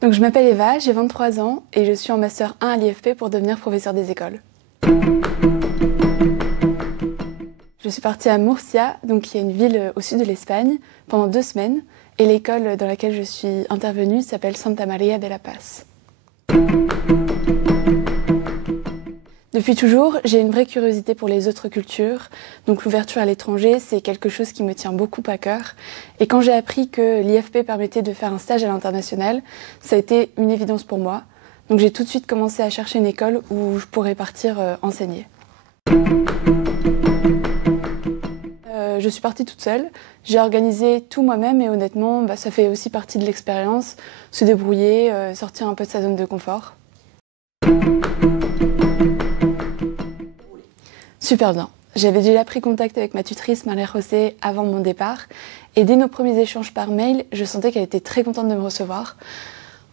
Donc je m'appelle Eva, j'ai 23 ans et je suis en Master 1 à l'IFP pour devenir professeur des écoles. Je suis partie à Murcia, donc qui est une ville au sud de l'Espagne, pendant 2 semaines, et l'école dans laquelle je suis intervenue s'appelle Santa María de la Paz. Depuis toujours, j'ai une vraie curiosité pour les autres cultures, donc l'ouverture à l'étranger, c'est quelque chose qui me tient beaucoup à cœur. Et quand j'ai appris que l'IFP permettait de faire un stage à l'international, ça a été une évidence pour moi. Donc j'ai tout de suite commencé à chercher une école où je pourrais partir enseigner. Je suis partie toute seule, j'ai organisé tout moi-même et honnêtement, ça fait aussi partie de l'expérience, se débrouiller, sortir un peu de sa zone de confort. Super bien. J'avais déjà pris contact avec ma tutrice Maria José avant mon départ et dès nos premiers échanges par mail, je sentais qu'elle était très contente de me recevoir.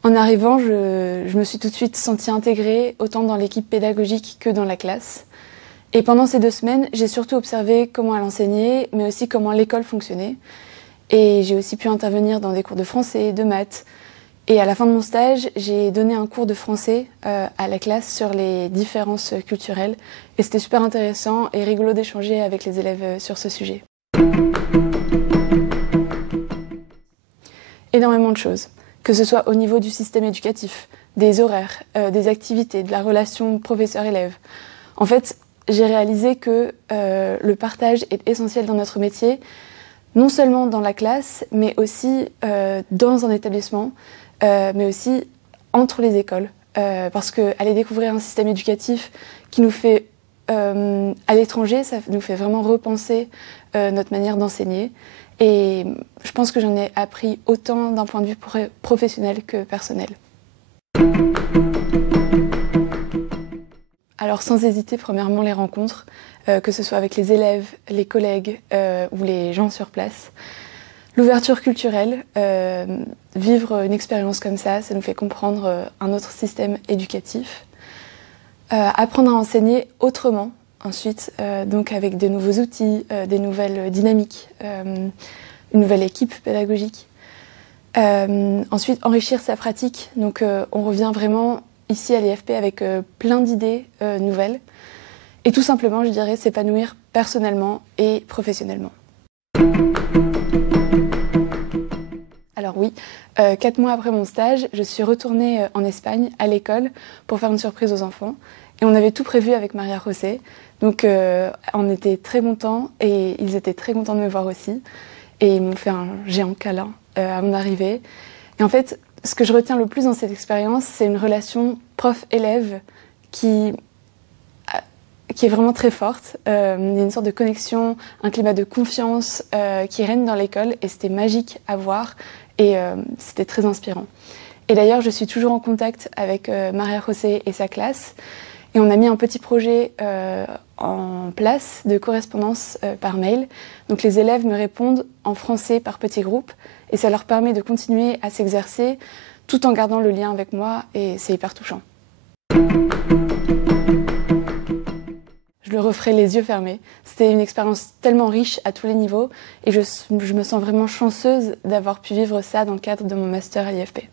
En arrivant, je me suis tout de suite sentie intégrée autant dans l'équipe pédagogique que dans la classe. Et pendant ces 2 semaines, j'ai surtout observé comment elle enseignait, mais aussi comment l'école fonctionnait. Et j'ai aussi pu intervenir dans des cours de français, de maths. Et à la fin de mon stage, j'ai donné un cours de français à la classe sur les différences culturelles. Et c'était super intéressant et rigolo d'échanger avec les élèves sur ce sujet. Énormément de choses, que ce soit au niveau du système éducatif, des horaires, des activités, de la relation professeur-élève. En fait, j'ai réalisé que le partage est essentiel dans notre métier, non seulement dans la classe, mais aussi dans un établissement, mais aussi entre les écoles. Parce qu'aller découvrir un système éducatif qui nous fait, à l'étranger, ça nous fait vraiment repenser notre manière d'enseigner. Et je pense que j'en ai appris autant d'un point de vue professionnel que personnel. Alors sans hésiter, premièrement les rencontres, que ce soit avec les élèves, les collègues ou les gens sur place. L'ouverture culturelle, vivre une expérience comme ça nous fait comprendre un autre système éducatif. Apprendre à enseigner autrement, ensuite, donc avec de nouveaux outils, des nouvelles dynamiques, une nouvelle équipe pédagogique. Ensuite, enrichir sa pratique, donc on revient vraiment ici à l'IFP avec plein d'idées nouvelles. Et tout simplement, je dirais, s'épanouir personnellement et professionnellement. Alors oui, 4 mois après mon stage, je suis retournée en Espagne, à l'école, pour faire une surprise aux enfants. Et on avait tout prévu avec Maria José. Donc on était très contents et ils étaient très contents de me voir aussi. Et ils m'ont fait un géant câlin à mon arrivée. Et en fait, ce que je retiens le plus dans cette expérience, c'est une relation prof-élève qui est vraiment très forte. Il y a une sorte de connexion, un climat de confiance qui règne dans l'école et c'était magique à voir et c'était très inspirant. Et d'ailleurs, je suis toujours en contact avec Maria José et sa classe et on a mis un petit projet en place de correspondance par mail. Donc les élèves me répondent en français par petits groupes et ça leur permet de continuer à s'exercer tout en gardant le lien avec moi et c'est hyper touchant. Je le referai les yeux fermés. C'était une expérience tellement riche à tous les niveaux et je me sens vraiment chanceuse d'avoir pu vivre ça dans le cadre de mon master à l'IFP.